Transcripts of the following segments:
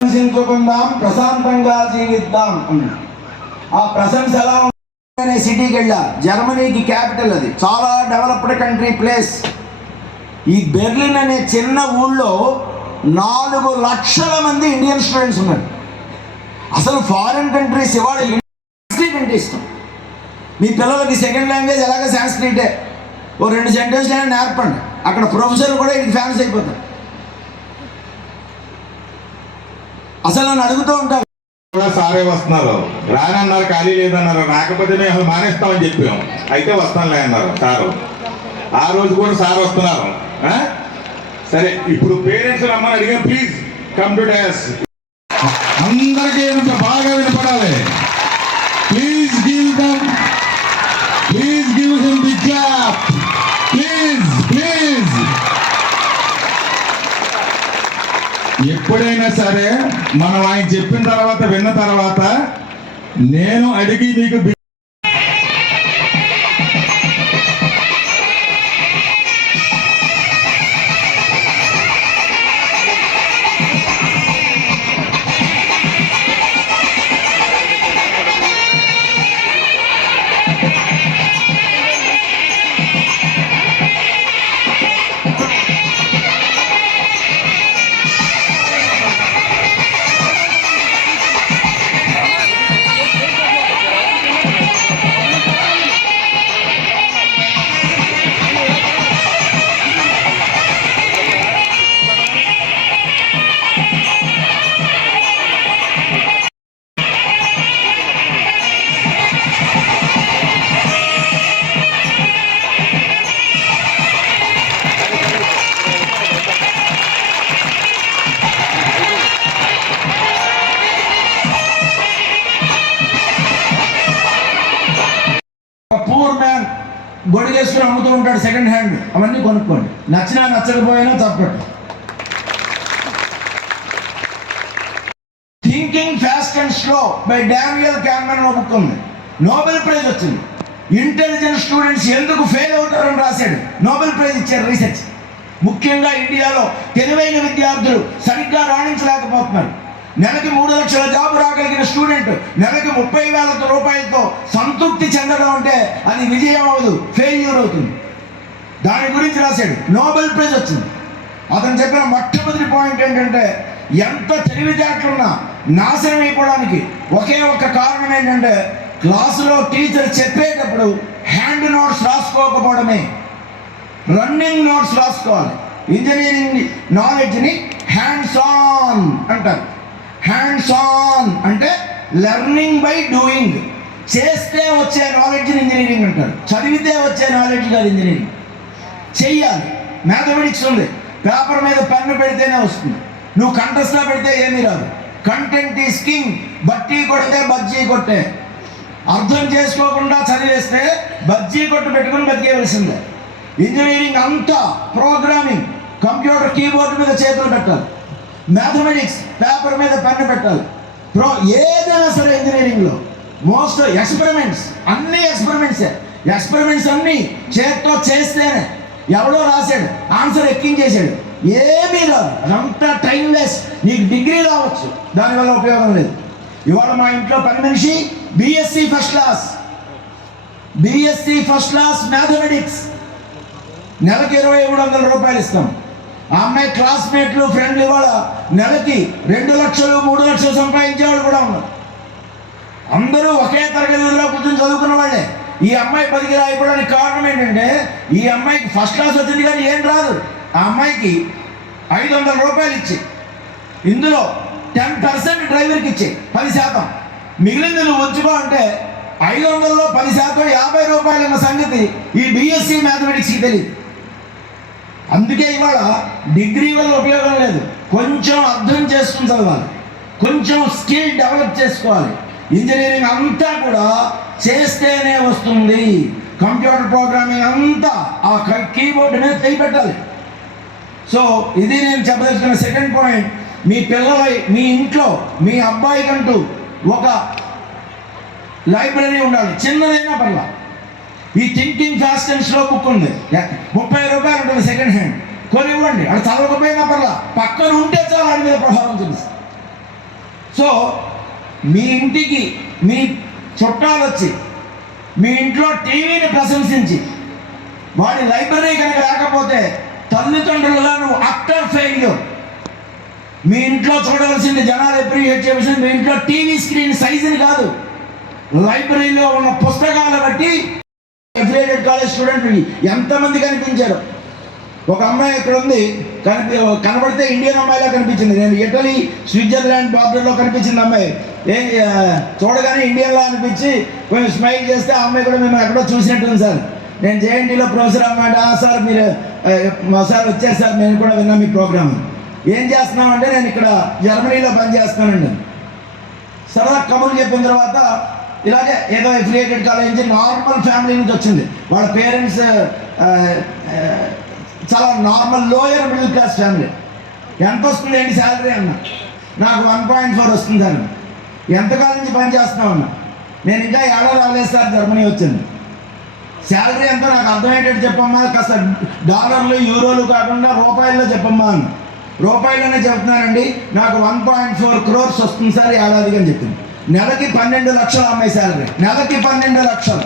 ప్రశంసించుకుందాం ప్రశాంతంగా జీవిద్దాం ఆ ప్రశంస ఎలా ఉంది అనే సిటీకి వెళ్ళా. జర్మనీకి క్యాపిటల్ అది. చాలా డెవలప్డ్ కంట్రీ ప్లేస్ ఈ బెర్లిన్ అనే చిన్న ఊళ్ళో నాలుగు లక్షల మంది ఇండియన్ స్టూడెంట్స్ ఉన్నారు. అసలు ఫారిన్ కంట్రీస్ ఇవాళ సాంస్క్రిట్ అంటే ఇష్టం. మీ పిల్లలకి సెకండ్ లాంగ్వేజ్ ఎలాగ సాంస్క్రిటే ఓ రెండు సెంటెన్స్ అయినా నేర్పండి. అక్కడ ప్రొఫెసర్ కూడా ఇది ఫేమస్ అయిపోతారు. అసలు నన్ను అడుగుతూ ఉంటారు. కూడా సారే వస్తున్నారు. రానన్నారు ఖాళీ లేదన్నారు. రాకపోతే మేము అసలు మానేస్తామని చెప్పాం అయితే వస్తానులే అన్నారు సారు. ఆ రోజు కూడా సార్ వస్తున్నారు? సరే ఇప్పుడు పేరెంట్స్ రమ్మని అడిగాం ప్లీజ్ కమ్ టు డాస్ అందరికీ సరే మనం ఆయన చెప్పిన తర్వాత విన్న తర్వాత నేను అడిగి మీకు గొడిగేసుకుని అమ్ముతూ ఉంటాడు సెకండ్ హ్యాండ్ అవన్నీ కొనుక్కోండి. నచ్చినా నచ్చకపోయినా తప్పట్టు thinking fast and slow by Daniel Kahneman ఒక బుక్ ఉంది. నోబెల్ ప్రైజ్ వచ్చింది. ఇంటెలిజెంట్ స్టూడెంట్స్ ఎందుకు ఫెయిల్ అవుతారని రాశాడు. నోబెల్ ప్రైజ్ ఇచ్చారు రీసెర్చ్ ముఖ్యంగా ఇండియాలో తెలివైన విద్యార్థులు సరిగ్గా రాణించలేకపోతున్నారు. నెలకి మూడు లక్షల జాబ్ రాగలిగిన స్టూడెంట్ నెలకి ముప్పై వేల రూపాయలతో సంతృప్తి చెందడం అంటే అది విజయం అవ్వదు ఫెయిల్యూర్ అవుతుంది. దాని గురించి రాశాడు నోబెల్ ప్రైజ్ వచ్చింది. అతను చెప్పిన మొట్టమొదటి పాయింట్ ఏంటంటే ఎంత తెలివితేటలున్నా నాశనం అయిపోవడానికి ఒకే ఒక్క కారణం ఏంటంటే క్లాసులో టీచర్ చెప్పేటప్పుడు హ్యాండ్ నోట్స్ రాసుకోకపోవడమే. రన్నింగ్ నోట్స్ రాసుకోవాలి. ఇంజనీరింగ్ నాలెడ్జ్ని హ్యాండ్స్ ఆన్ అంటారు. హ్యాండ్స్ ఆన్ అంటే లెర్నింగ్ బై డూయింగ్ చేస్తే వచ్చే నాలెడ్జ్ని ఇంజనీరింగ్ అంటారు. చదివితే వచ్చే నాలెడ్జ్ కాదు ఇంజనీరింగ్ చెయ్యాలి. మ్యాథమెటిక్స్ ఉంది. పేపర్ మీద పెన్ను పెడితేనే వస్తుంది. నువ్వు కంటెస్ట్లో పెడితే ఏమీ రాదు. కంటెంట్ ఈస్ కింగ్ బట్టి కొడితే బజ్జీ కొట్టే. అర్థం చేసుకోకుండా చదివేస్తే బజ్జీ కొట్టు పెట్టుకుని బతికేయవలసిందే. ఇంజనీరింగ్ అంతా ప్రోగ్రామింగ్ కంప్యూటర్ కీబోర్డ్ మీద చేతులు పెట్టాలి. మ్యాథమెటిక్స్ పేపర్ మీద పెన్ను పెట్టాలి. ప్రో ఏదైనా సరే ఇంజనీరింగ్లో మోస్ట్ ఎక్స్పెరిమెంట్స్ అన్ని ఎక్స్పెరిమెంట్సే ఎక్స్పెరిమెంట్స్ అన్నీ చేత్తో చేస్తేనే ఎవడో రాశాడు ఆన్సర్ ఎక్కించేశాడు ఏమీ రాదు. అదంతా టైం వేస్ట్ నీకు డిగ్రీ రావచ్చు. దానివల్ల ఉపయోగం లేదు. ఇవాళ మా ఇంట్లో పని మనిషి BSc first class BSc first class mathematics నెలకి ఇరవై మూడు వందల రూపాయలు ఇస్తాం. ఆ అమ్మాయి క్లాస్మేట్లు ఫ్రెండ్లు ఇవాళ నెలకి రెండు లక్షలు మూడు లక్షలు సంపాదించేవాళ్ళు కూడా ఉన్నారు. అందరూ ఒకే తరగతిలో కూర్చొని చదువుకున్న వాళ్ళే. ఈ అమ్మాయి పదికి రాయిపోవడానికి కారణం ఏంటంటే ఈ అమ్మాయికి ఫస్ట్ క్లాస్ వచ్చింది కానీ ఏం రాదు. ఆ అమ్మాయికి ఐదు వందల రూపాయలు ఇచ్చి ఇందులో టెన్ పర్సెంట్ డ్రైవర్కి ఇచ్చి పది శాతం. మిగిలింది నువ్వు ఉంచుకో అంటే ఐదు వందల్లో పది శాతం యాభై రూపాయలు ఉన్న సంగతి ఈ బిఎస్సి మ్యాథమెటిక్స్కి తెలియదు. అందుకే ఇవాళ డిగ్రీ వల్ల ఉపయోగం లేదు. కొంచెం అర్థం చేసుకుని చదవాలి. కొంచెం స్కిల్ డెవలప్ చేసుకోవాలి. ఇంజనీరింగ్ అంతా కూడా చేస్తేనే వస్తుంది. కంప్యూటర్ ప్రోగ్రామింగ్ అంతా ఆ కీబోర్డ్ మీద చేయి పెట్టాలి. సో ఇది నేను చెప్పదలుచుకున్న సెకండ్ పాయింట్. మీ పిల్లల మీ ఇంట్లో మీ అబ్బాయికంటూ ఒక లైబ్రరీ ఉండాలి. చిన్నదైనా పర్వాలేదు. ఈ thinking fast and slow book ఉంది. ముప్పై రూపాయలు ఉంటుంది సెకండ్ హ్యాండ్ కొనివ్వండి అది చదవకపోయినా పర్లా పక్కన ఉంటే చాలా వాడి మీద ప్రభావం తెలుసు సో మీ ఇంటికి మీ చుట్టాలు వచ్చి మీ ఇంట్లో టీవీని ప్రశంసించి వాడి లైబ్రరీ కనుక లేకపోతే తల్లిదండ్రులుగా నువ్వు అక్టర్ ఫెయిల్యూర్ మీ ఇంట్లో చూడవలసింది జనాలు అప్రిషియేట్ చేయవలసింది మీ ఇంట్లో టీవీ స్క్రీన్ సైజుని కాదు. లైబ్రరీలో ఉన్న పుస్తకాలు బట్టి అఫిలియేటెడ్ కాలేజ్ స్టూడెంట్ ఎంతమంది కనిపించారు? ఒక అమ్మాయి ఇక్కడ ఉంది కనిపి కనబడితే ఇండియన్ అమ్మాయిలా కనిపించింది. నేను ఇటలీ స్విట్జర్లాండ్ బార్డర్లో కనిపించింది అమ్మాయి. ఏం చూడగానే ఇండియన్లా అనిపించి కొంచెం స్మైల్ చేస్తే ఆ అమ్మాయి కూడా మేము ఎక్కడో చూసినట్టుంది సార్. నేను జేఎన్టీలో ప్రొఫెసర్ అమ్మాయి "ఆ, సార్ మీరు మా సార్ వచ్చారు సార్ నేను కూడా విన్నా మీ ప్రోగ్రామ్. ఏం చేస్తున్నామంటే నేను ఇక్కడ జర్మనీలో పనిచేస్తున్నానండి. సరదా కబుర్లు చెప్పిన తర్వాత ఇలాగే ఏదో ఎఫిలియేటెడ్ కాలేజ్ నుంచి నార్మల్ ఫ్యామిలీ నుంచి వచ్చింది. వాళ్ళ పేరెంట్స్ చాలా normal lower middle class family ఎంత వస్తుంది ఏంటి శాలరీ అన్న? నాకు వన్ పాయింట్ ఫోర్ వస్తుంది అన్న. ఎంతకాలం నుంచి పని చేస్తున్నావు అన్న? నేను ఇంకా ఏడాది రాలేదు సార్ జర్మనీ వచ్చింది. శాలరీ ఎంతో నాకు అర్థమయ్యేటట్టు చెప్పమ్మా కాస్త డాలర్లు యూరోలు కాకుండా రూపాయల్లో చెప్పమ్మా అని రూపాయల్లోనే చెప్తున్నానండి నాకు వన్ పాయింట్ ఫోర్ క్రోర్స్ వస్తుంది సార్ ఏడాదికి అని చెప్పింది. నెలకి పన్నెండు లక్షలు అమ్మాయి శాలరీ నెలకి పన్నెండు లక్షలు.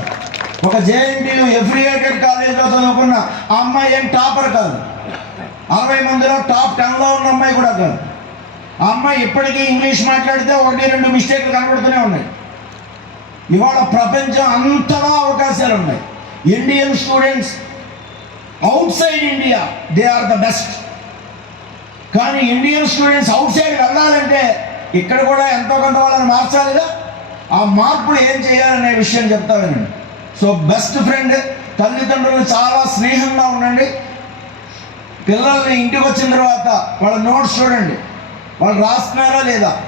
ఒక జేఎన్టీయు ఎఫ్రియేటెడ్ కాలేజ్లో చదువుకున్న ఆ అమ్మాయి ఏం టాపర్ కాదు. అరవై మందిలో టాప్ టెన్లో ఉన్న అమ్మాయి కూడా కాదు. ఆ అమ్మాయి ఇప్పటికీ ఇంగ్లీష్ మాట్లాడితే ఒకటి రెండు మిస్టేక్లు కనబడుతూనే ఉన్నాయి. ఇవాళ ప్రపంచం అంతలా అవకాశాలు ఉన్నాయి. Indian students outside India they are the best కానీ ఇండియన్ స్టూడెంట్స్ అవుట్ సైడ్ వెళ్ళాలంటే ఇక్కడ కూడా ఎంతో కొంత వాళ్ళని మార్చాలిగా? ఆ మార్పులు ఏం చేయాలనే విషయం చెప్తాను సో బెస్ట్ ఫ్రెండ్ తల్లిదండ్రులు చాలా స్నేహంగా ఉండండి. పిల్లల్ని ఇంటికి వచ్చిన తర్వాత వాళ్ళ నోట్స్ చూడండి. వాళ్ళు రాస్తున్నారా లేదా?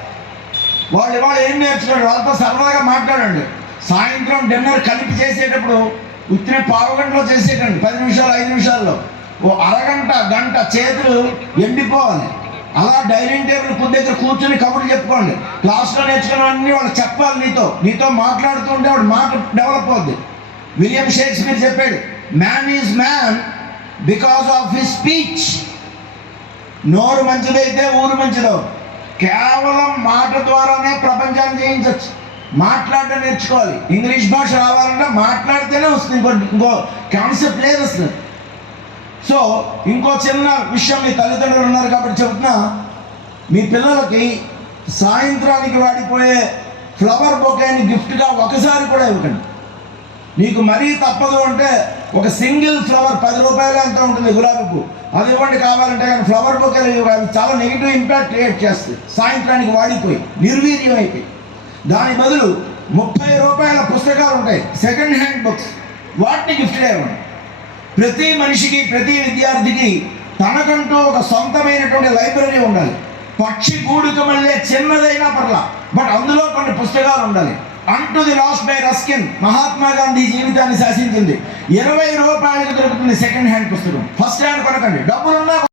వాళ్ళు ఇవాళ ఏం నేర్చుకోండి వాళ్ళతో సరదాగా మాట్లాడండి. సాయంత్రం డిన్నర్ కలిపి చేసేటప్పుడు ఉత్తిన పావు గంటలో చేసేటండి. పది నిమిషాలు ఐదు నిమిషాల్లో. ఓ అరగంట గంట చేతులు ఎండిపోవాలి. అలా డైనింగ్ టేబుల్ కుడి దగ్గర కూర్చొని కబుర్లు చెప్పుకోండి. క్లాస్లో నేర్చుకున్నవన్నీ వాళ్ళు చెప్పాలి నీతో. నీతో మాట్లాడుతుంటే వాడు మాట డెవలప్ అవుద్ది. విలియం షేక్స్పియర్ చెప్పాడు man is man because of his speech నోరు మంచిదైతే ఊరు మంచిదో. కేవలం మాట ద్వారానే ప్రపంచాన్ని జయించవచ్చు మాట్లాడడం నేర్చుకోవాలి. ఇంగ్లీష్ భాష రావాలంటే మాట్లాడితేనే వస్తుంది ఇంకో ఇంకో కాన్సెప్ట్ లేదు అసలు. సో ఇంకో చిన్న విషయం మీ తల్లిదండ్రులు ఉన్నారు కాబట్టి చెబుతున్నా మీ పిల్లలకి సాయంత్రానికి వాడిపోయే ఫ్లవర్ బొకేని గిఫ్ట్గా ఒకసారి కూడా ఇవ్వకండి. నీకు మరీ తప్పదు అంటే ఒక సింగిల్ ఫ్లవర్ పది రూపాయలు ఎంత ఉంటుంది గులాబీ పువ్వు. అది ఇవ్వండి కావాలంటే కానీ ఫ్లవర్ బొకేలు ఇవ్వ- చాలా నెగిటివ్ ఇంపాక్ట్ క్రియేట్ చేస్తుంది. సాయంత్రానికి వాడిపోయి నిర్వీర్యం అయిపోయి. దాని బదులు ముప్పై రూపాయల పుస్తకాలు ఉంటాయి. Second hand books. వాటిని గిఫ్ట్ ఇవ్వండి. ప్రతి మనిషికి ప్రతి విద్యార్థికి తనకంటూ ఒక సొంతమైనటువంటి లైబ్రరీ ఉండాలి. పక్షి గూడుక మళ్ళీ చిన్నదైనా పర్లా బట్ అందులో కొన్ని పుస్తకాలు ఉండాలి. Unto the last by Ruskin Mahatma Gandhi జీవితాన్ని శాసించింది. ఇరవై రూపాయలకు దొరుకుతుంది సెకండ్ హ్యాండ్ పుస్తకం. ఫస్ట్ హ్యాండ్ కొనకండి. డబ్బులున్నా